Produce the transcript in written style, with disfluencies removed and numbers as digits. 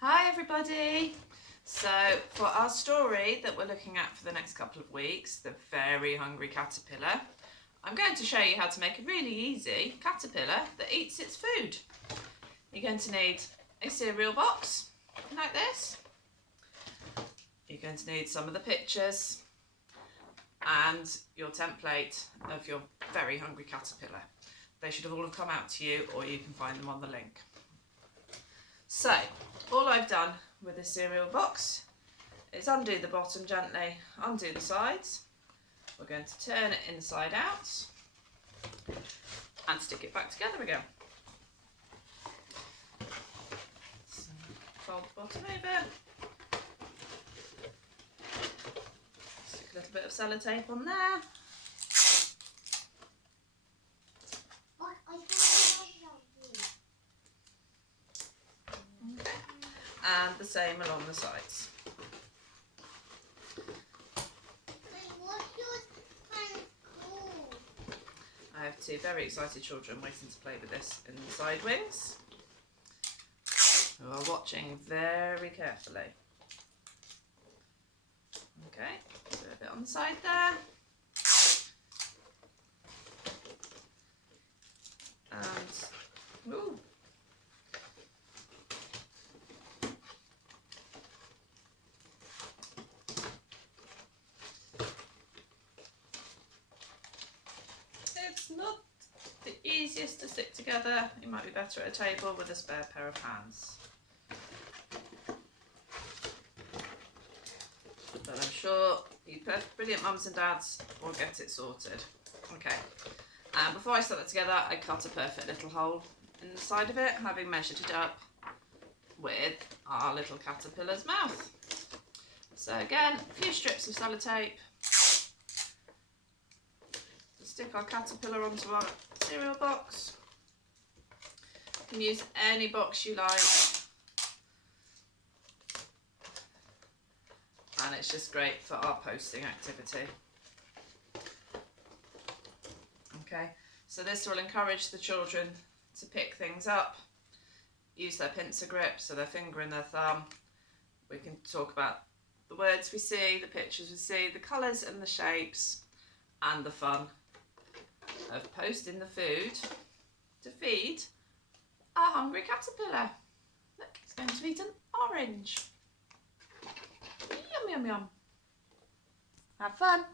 Hi everybody! So for our story that we're looking at for the next couple of weeks, The Very Hungry Caterpillar, I'm going to show you how to make a really easy caterpillar that eats its food. You're going to need a cereal box like this. You're going to need some of the pictures and your template of your very hungry caterpillar. They should all have come out to you, or you can find them on the link. So, all I've done with this cereal box is undo the bottom gently, undo the sides. We're going to turn it inside out and stick it back together again. So, fold the bottom over, stick a little bit of sellotape on there. And the same along the sides. I have two very excited children waiting to play with this in the side wings, who are watching very carefully. Okay, do a bit on the side there. And, ooh. It's not the easiest to stick together. You might be better at a table with a spare pair of hands. But I'm sure you brilliant mums and dads will get it sorted. Okay, and before I start that together, I cut a perfect little hole in the side of it, having measured it up with our little caterpillar's mouth. So again, a few strips of sellotape. Stick our caterpillar onto our cereal box. You can use any box you like, and it's just great for our posting activity. Okay, so this will encourage the children to pick things up, use their pincer grip, so their finger and their thumb. We can talk about the words we see, the pictures we see, the colours and the shapes, and the fun of posting the food to feed our hungry caterpillar. Look, it's going to eat an orange. Yum, yum, yum. Have fun.